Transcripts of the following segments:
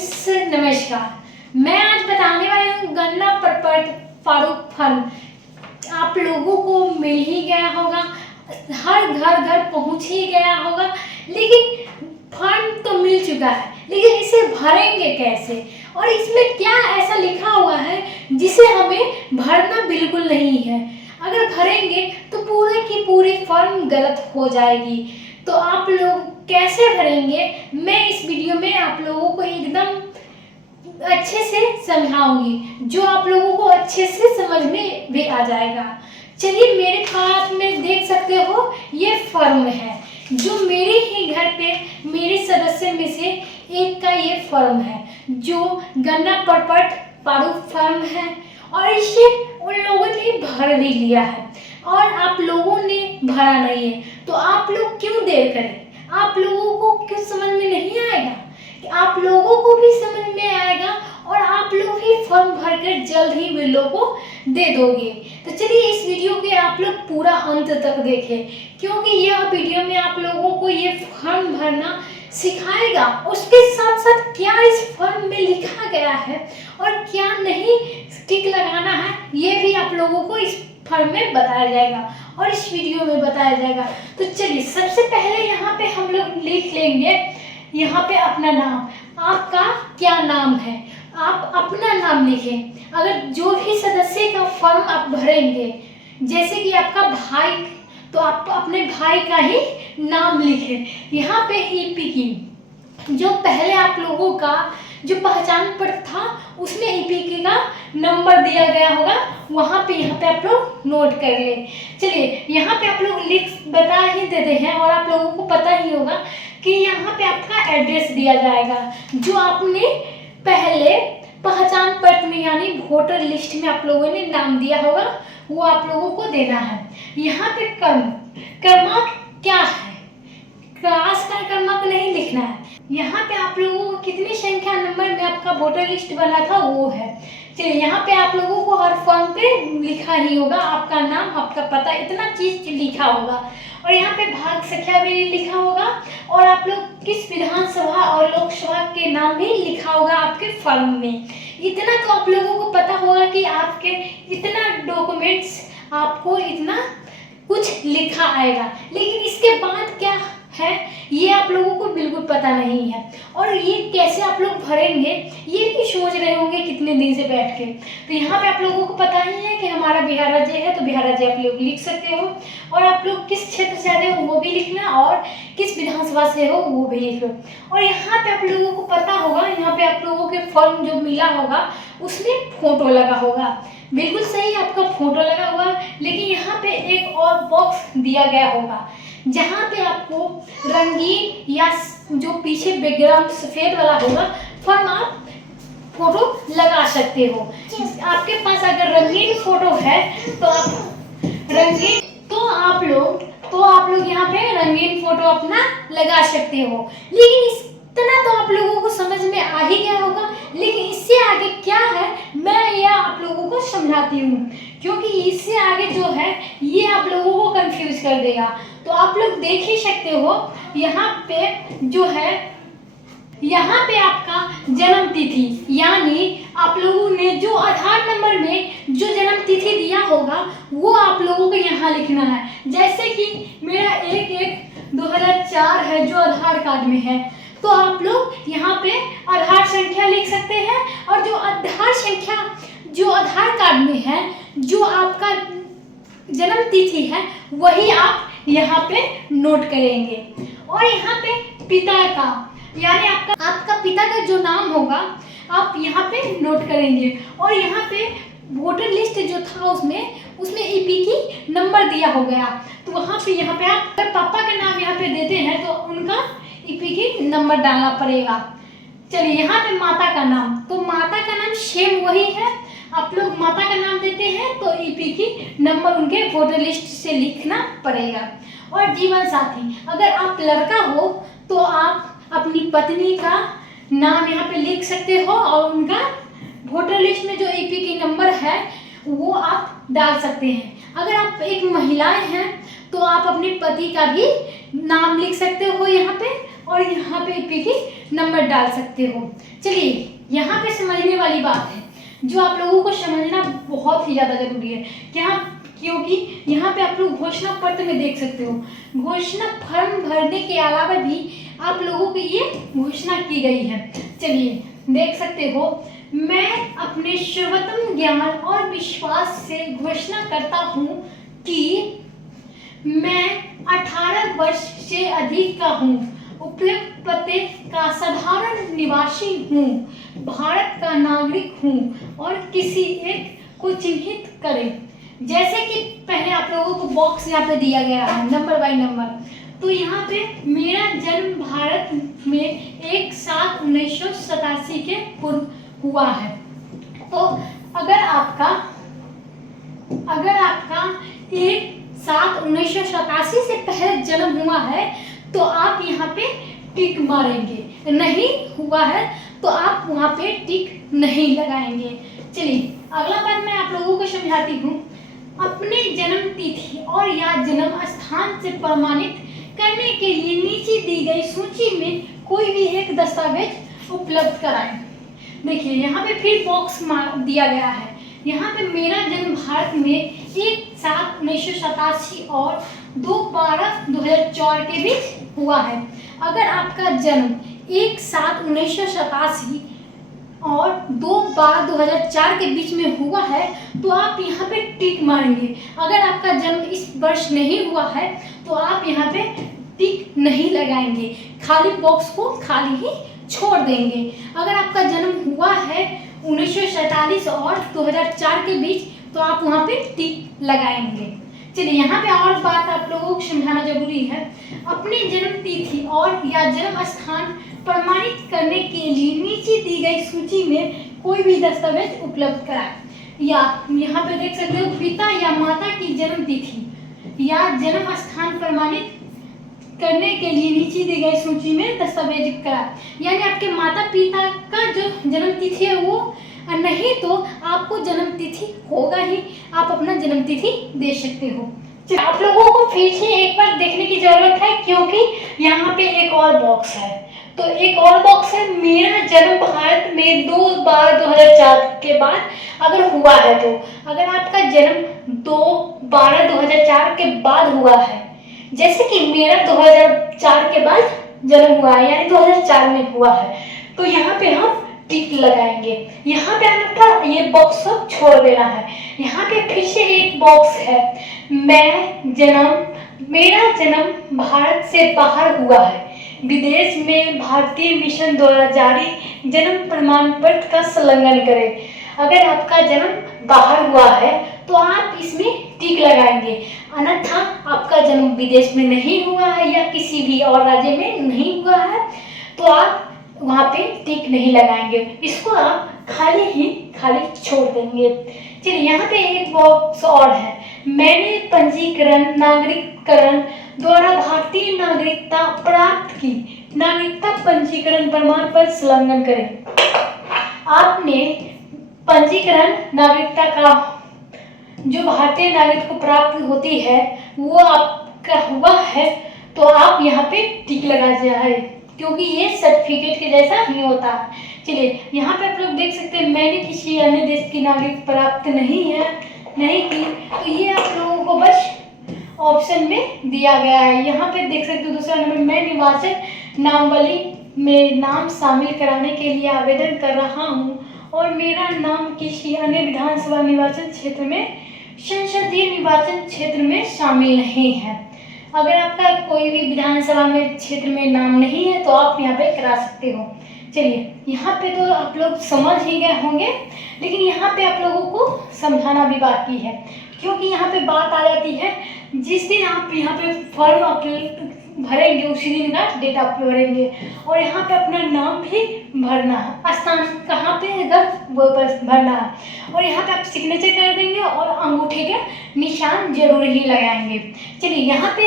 Friends, नमस्कार। मैं आज बताने वाली हूँ गन्ना प्रॉपर्ट फारूक फर्म। आप लोगों को मिल ही गया होगा, हर घर घर पहुँच ही गया होगा, लेकिन फर्म तो मिल चुका है, लेकिन इसे भरेंगे कैसे और इसमें क्या ऐसा लिखा हुआ है जिसे हमें भरना बिल्कुल नहीं है। अगर भरेंगे तो पूरे की पूरी फर्म गलत हो जाएगी। तो आप लोग कैसे भरेंगे, मैं इस वीडियो में आप लोगों को एकदम अच्छे से समझाऊंगी, जो आप लोगों को अच्छे से समझ में भी आ जाएगा। चलिए, मेरे हाथ में देख सकते हो ये फर्म है, जो मेरे ही घर पे मेरे सदस्य में से एक का ये फर्म है, जो गन्ना प्रॉपर्ट फारूक फर्म है। और इसे उन लोगों ने भर भी लिया है और आप लोगों ने भरा नहीं है। तो आप लोग क्यों देर करें? आप लोगों को क्यों समझ में नहीं आएगा? कि आप लोगों को भी समझ में आएगा और आप लोग भी फॉर्म भरकर जल्द ही बिलों को दे दोगे। तो चलिए, इस वीडियो के आप लोग पूरा अंत तक देखें, क्योंकि यह वीडियो में आप लोगों को ये फॉर्म भरना सिखाएगा। उसके साथ साथ क्या इस फॉर्म में लिखा गया है और क्या नहीं टिक लगाना है, ये भी आप लोगों को इस फॉर्म में बताया जाएगा और इस वीडियो में बताया जाएगा। तो चलिए, सबसे पहले यहाँ पे हम लोग लिख लेंगे यहाँ पे अपना नाम। आपका क्या नाम है, आप अपना नाम लिखें। अगर जो भी सदस्य का फॉर्म आप भरेंगे, जैसे कि आपका भाई, तो आप अपने भाई का ही नाम लिखें। यहाँ पे ईपी की जो पहले आप लोगों का जो पहचान पत्र था, उसमें ईपीके का नंबर दिया गया होगा, वहाँ पे यहाँ पे आप लोग नोट कर ले। चलिए, यहाँ पे आप लोग लिख बता ही देते हैं और आप लोगों को पता ही होगा कि यहाँ पे आपका एड्रेस दिया जाएगा, जो आपने पहले पहचान पत्र में यानी वोटर लिस्ट में आप लोगों ने नाम दिया होगा, वो आप लोगों को देना है। यहाँ पे क्रमांक क्या है, क्लास का क्रमांक नहीं लिखना है। यहाँ पे आप लोगों को कितनी संख्या नंबर में आपका वोटर लिस्ट बना था वो है। चलिए, यहाँ पे आप लोगों को हर फॉर्म पे लिखा ही होगा आपका नाम, आपका पता, इतना चीज लिखा होगा। और यहाँ पे भाग संख्या भी लिखा होगा और आप लोग किस विधानसभा और लोकसभा के नाम भी लिखा होगा आपके फॉर्म में। इतना तो आप लोगों को पता होगा कि आपके इतना डॉक्यूमेंट्स, आपको इतना कुछ लिखा आएगा, लेकिन इसके बाद क्या है ये आप लोगों को बिल्कुल पता नहीं है। और ये कैसे आप लोग भरेंगे ये भी सोच रहे होंगे कितने दिन से बैठ के। तो यहाँ पे आप लोगों को पता ही है कि हमारा बिहार राज्य है, तो बिहार राज्य आप लोग लिख सकते हो। और आप लोग किस क्षेत्र से आते हो वो भी लिखना, और किस विधानसभा से हो वो भी लिख लो। और यहाँ पे आप लोगों को पता होगा, यहाँ पे आप लोगों के फॉर्म जो मिला होगा उसमें फोटो लगा होगा। बिल्कुल सही, आपका फोटो लगा होगा, लेकिन यहाँ पे एक और बॉक्स दिया गया होगा जहाँ पे आपको रंगीन या जो पीछे बैकग्राउंड सफेद वाला होगा फॉर्म आप फोटो लगा सकते हो। आपके पास अगर रंगीन फोटो है तो आप लोग यहाँ पे रंगीन फोटो अपना लगा सकते हो। लेकिन इतना तो आप लोगों को समझ में आ ही गया होगा, लेकिन इससे आगे क्या है मैं यह आप लोगों को समझाती हूँ, क्योंकि इससे आगे जो है ये आप लोगों को कंफ्यूज कर देगा। तो आप लोग देख ही सकते हो, यहाँ पे जो है, यहाँ पे आपका जन्म तिथि, यानी आप लोगों ने जो आधार नंबर में जो जन्म तिथि दिया होगा वो आप लोगों को यहाँ लिखना है। जैसे कि मेरा 1/1/2004 है जो आधार कार्ड में है, तो आप लोग यहाँ पे आधार संख्या लिख सकते हैं। और जो आधार संख्या जो आधार कार्ड में है, जो आपका जन्म तिथि है, वही आप यहाँ पे नोट करेंगे। और यहाँ पे पिता का, यानी आपका पिता का जो नाम होगा आप यहाँ पे नोट करेंगे। और यहाँ पे वोटर लिस्ट जो था उसमें ईपीकी नंबर दिया हो गया, तो वहाँ पे यहाँ पे आप अगर पापा का नाम यहाँ पे देते हैं तो उनका ईपीकी नंबर डालना पड़ेगा। चलिए, यहाँ पे माता का नाम, तो माता का नाम सेम वही है, आप लोग माता का नाम देते हैं तो ईपीकी नंबर उनके वोटर लिस्ट से लिखना पड़ेगा। और जीवन साथी, अगर आप लड़का हो तो आप अपनी पत्नी का नाम यहाँ पे लिख सकते हो और उनका वोटर लिस्ट में जो ईपीकी नंबर है वो आप डाल सकते हैं। अगर आप एक महिला हैं तो आप अपने पति का भी नाम लिख सकते हो यहाँ पे, और यहाँ पे ईपी की नंबर डाल सकते हो। चलिए यहाँ पे समझने वाली बात है जो आप लोगों को समझना बहुत ही ज़्यादा जरूरी है क्योंकि यहाँ पे आप लोग घोषणा पत्र में देख सकते हो, घोषणा फॉर्म भरने के अलावा भी आप लोगों की ये घोषणा की गई है। चलिए देख सकते हो, मैं अपने सर्वोत्तम ज्ञान और विश्वास से घोषणा करता हूँ कि मैं 18 वर्ष से अधिक का हूँ, उपयुक्त पते का साधारण निवासी हूँ, भारत का नागरिक हूँ और किसी एक को चिन्हित करें। जैसे कि पहले आप लोगों को बॉक्स यहाँ पे दिया गया है नंबर बाय नंबर, तो यहाँ पे मेरा जन्म भारत में 1/7/1987 के पूर्व हुआ है। तो अगर आपका 1/7/1987 से पहले जन्म हुआ है तो आप यहाँ पे टिक मारेंगे, नहीं हुआ है तो आप वहाँ पे टिक नहीं लगाएंगे। चलिए अगला बात मैं आप लोगों को समझाती हूँ। अपने जन्म तिथि और या जन्म स्थान से प्रमाणित करने के लिए नीचे दी गई सूची में कोई भी एक दस्तावेज उपलब्ध कराएं। देखिए यहाँ पे फिर बॉक्स दिया गया है। यहाँ पे मेरा जन्म भारत में 1/7/1987 और 2/12/2004 के बीच हुआ है। अगर आपका जन्म 1/7/1987 और 2/12/2004 के बीच में हुआ है तो आप यहाँ पे टिक मारेंगे। अगर आपका जन्म इस वर्ष नहीं हुआ है तो आप यहाँ पे टिक नहीं लगाएंगे, खाली बॉक्स को खाली ही छोड़ देंगे। अगर आपका जन्म हुआ है 1947 और 2004 के बीच तो आप वहाँ पे टिक लगाएंगे। चलिए यहाँ पे और बात आप लोगों को समझाना जरूरी है। अपनी जन्म तिथि और या जन्म स्थान प्रमाणित करने के लिए नीचे दी गई सूची में कोई भी दस्तावेज उपलब्ध कराएं। या यहाँ पे देख सकते हो, पिता या माता की जन्म तिथि या जन्म स्थान प्रमाणित करने के लिए नीचे दी गई सूची में दस्तावेज कराएं। यानी आपके माता पिता का जो जन्म तिथि है वो नहीं तो आपको जन्म तिथि होगा ही, आप अपना जन्म तिथि दे सकते हो। आप लोगों को फिर से एक बार देखने की जरूरत है क्योंकि यहाँ पे एक और बॉक्स है। तो एक और बॉक्स है, मेरा जन्म भारत में 2/12/2004 के बाद अगर हुआ है तो अगर आपका जन्म 2/12/2004 के बाद हुआ है, जैसे कि मेरा 2004 के बाद जन्म हुआ है यानी 2004 में हुआ है, तो यहाँ पे हम टिक लगाएंगे। यहाँ पे आपका ये बॉक्स सब छोड़ देना है। यहाँ पे फिर से एक बॉक्स है, मेरा जन्म भारत से बाहर हुआ है, विदेश में भारतीय मिशन द्वारा जारी जन्म प्रमाण पत्र का संलग्न करें। अगर आपका जन्म बाहर हुआ है तो आप इसमें टिक लगाएंगे, अन्यथा आपका जन्म विदेश में नहीं हुआ है या किसी भी और राज्य में नहीं हुआ है तो आप वहाँ पे टिक नहीं लगाएंगे, इसको आप खाली छोड़ देंगे। चलिए यहाँ पे एक बॉक्स और है, मैंने पंजीकरण नागरिककरण द्वारा भारतीय नागरिकता प्राप्त की, नागरिकता पंजीकरण प्रमाण पत्र संलग्न करें। आपने पंजीकरण नागरिकता का जो भारतीय नागरिक को प्राप्त होती है वो आपका हुआ है तो आप यहाँ पे टिक लगा जाए क्योंकि ये सर्टिफिकेट के जैसा नहीं होता। चलिए यहाँ पे आप लोग देख सकते हैं, मैंने किसी अन्य देश की नागरिक प्राप्त नहीं की, तो ये आप लोगों को बस ऑप्शन में दिया गया है। यहाँ पे देख सकते हो दूसरा नंबर, मैं निर्वाचन नामावली में नाम शामिल कराने के लिए आवेदन कर रहा हूँ और मेरा नाम किसी अन्य विधानसभा निर्वाचन क्षेत्र में संसदीय निर्वाचन क्षेत्र में शामिल नहीं है। अगर आपका कोई भी विधानसभा में क्षेत्र में नाम नहीं है तो आप यहाँ पे करा सकते हो। चलिए यहाँ पे तो आप लोग समझ ही गए होंगे, लेकिन यहाँ पे आप लोगों को समझाना भी बाकी है क्योंकि यहाँ पे बात आ जाती है जिस दिन आप यहाँ पे फॉर्म भरेंगे उसी दिन का डेट आप भरेंगे और यहाँ पे अपना नाम भी भरना है, स्थान कहाँ पे है वो बस भरना है और यहाँ पे आप सिग्नेचर कर देंगे और अंगूठे के निशान जरूर ही लगाएंगे। चलिए यहाँ पे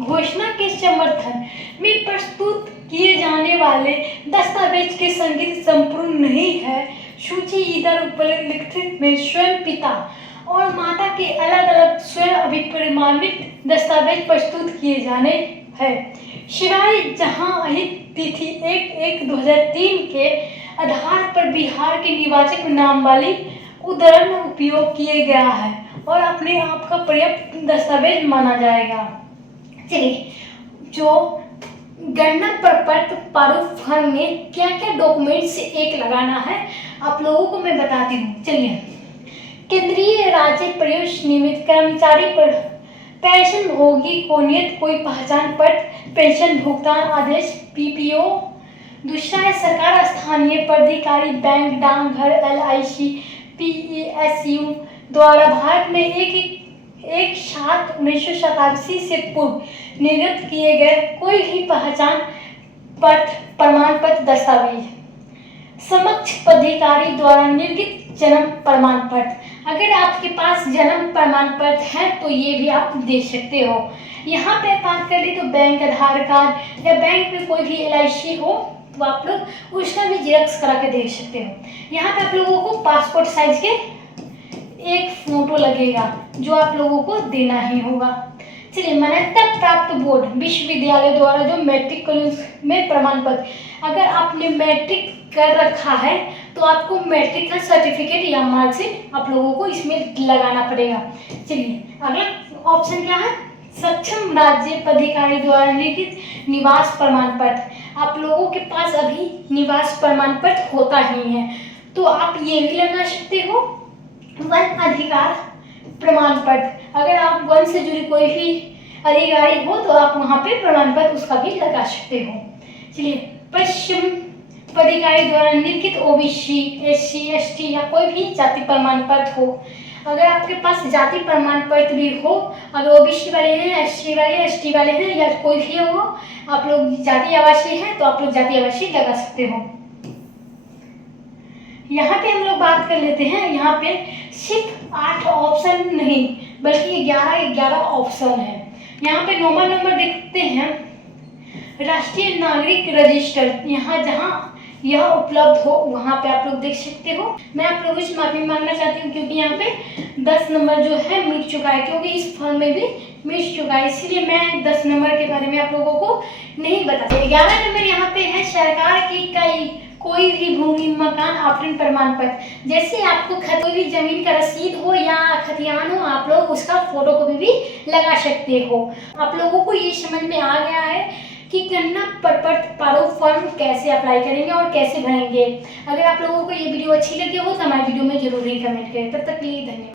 घोषणा के समर्थन में प्रस्तुत किए जाने वाले दस्तावेज के संगीत संपूर्ण नहीं है। सूची इधर ऊपर लिखित में स्वयं पिता और माता के अलग अलग स्वयं अभिप्रमाणित दस्तावेज प्रस्तुत किए जाने हैं। शिवाय जहां अहित तिथि 1/1/2003 के आधार पर बिहार के निर्वाचक नाम वाली उद्धरण में उपयोग किए गया है और अपने आप का पर्याप्त दस्तावेज माना जाएगा। चलिए, जो गणना प्रपत्र प्रारूप फॉर्म में क्या क्या डॉक्यूमेंट्स एक लगाना है आप लोगों को मैं बताती हूँ। चलिए, केंद्रीय राज्य परियोजना नियमित कर्मचारी पर पेंशनभोगी को नियत कोई पहचान पत्र, पेंशन भुगतान आदेश पीपीओ। दूसरा है सरकार स्थानीय प्राधिकारी, बैंक, डाकघर, LIC, PSU द्वारा भारत में 1/7/1987 से पूर्व निर्गत किए गए कोई भी पहचान पत्र, प्रमाण पत्र, दस्तावेज। समक्ष प्राधिकारी द्वारा निर्गत जन्म प्रमाण पत्र। अगर आपके पास जन्म प्रमाण पत्र है तो ये भी आप देख सकते हो। यहाँ पे बात कर ली तो बैंक, आधार कार्ड या बैंक में कोई भी LIC हो तो आप लोग उसका भी जेरॉक्स करा के देख सकते हो। यहाँ पे आप लोगों को पासपोर्ट साइज के एक फोटो लगेगा जो आप लोगों को देना ही होगा। चलिए, मान्यता प्राप्त बोर्ड विश्वविद्यालय द्वारा जो मैट्रिक में प्रमाण पत्र, अगर आपने मैट्रिक कर रखा है तो आपको मैट्रिक का सर्टिफिकेट या मार्कशीट आप लोगों को इसमें लगाना पड़ेगा। चलिए, अगला ऑप्शन क्या है, सक्षम राज्य प्राधिकारी द्वारा निर्गत निवास प्रमाण पत्र। आप लोगों के पास अभी निवास प्रमाण पत्र होता ही है तो आप ये भी लगा सकते हो। वन अधिकार प्रमाण पत्र, अगर आप वन से जुड़ी कोई भी अधिकारी हो तो आप वहाँ पे प्रमाण पत्र उसका भी लगा सकते हो। चलिए, पश्चिम प्राधिकारी द्वारा निर्गत OBC, SC, ST या कोई भी जाति प्रमाण पत्र हो। अगर आपके पास जाति प्रमाण पत्र भी हो, अगर OBC वाले हैं, SC वाले हैं, ST वाले हैं या कोई भी हो, आप लोग जाति आवासीय हैं तो आप लोग जाति आवासीय लगा सकते हो। यहाँ पे हम लोग बात कर लेते हैं, यहाँ पे सिर्फ 8 ऑप्शन नहीं बल्कि 11 ऑप्शन है। यहाँ पे नॉर्मल नंबर देखते हैं, राष्ट्रीय नागरिक रजिस्टर, यहाँ जहाँ यह उपलब्ध हो वहाँ पे आप लोग देख सकते हो। मैं आप लोगों से माफी मांगना चाहती हूँ क्योंकि यहाँ पे 10 नंबर जो है मिट चुका है, क्योंकि इस फॉर्म में भी मिट चुका है, इसलिए मैं 10 नंबर के बारे में आप लोगों को नहीं बता। 11 नंबर यहाँ पे है सरकार की कोई भी भूमि, मकान, आवंटन प्रमाण पत्र। जैसे आपको कोई भी जमीन का रसीद हो या खतियान हो, आप लोग उसका फोटो कॉपी भी लगा सकते हो। आप लोगों को ये समझ में आ गया है कि गणना प्रपत्र प्रारूप फॉर्म कैसे अप्लाई करेंगे और कैसे भरेंगे। अगर आप लोगों को ये वीडियो अच्छी लगी हो तो हमारे वीडियो में जरूर ही कमेंट करें। तब तक के लिए धन्यवाद।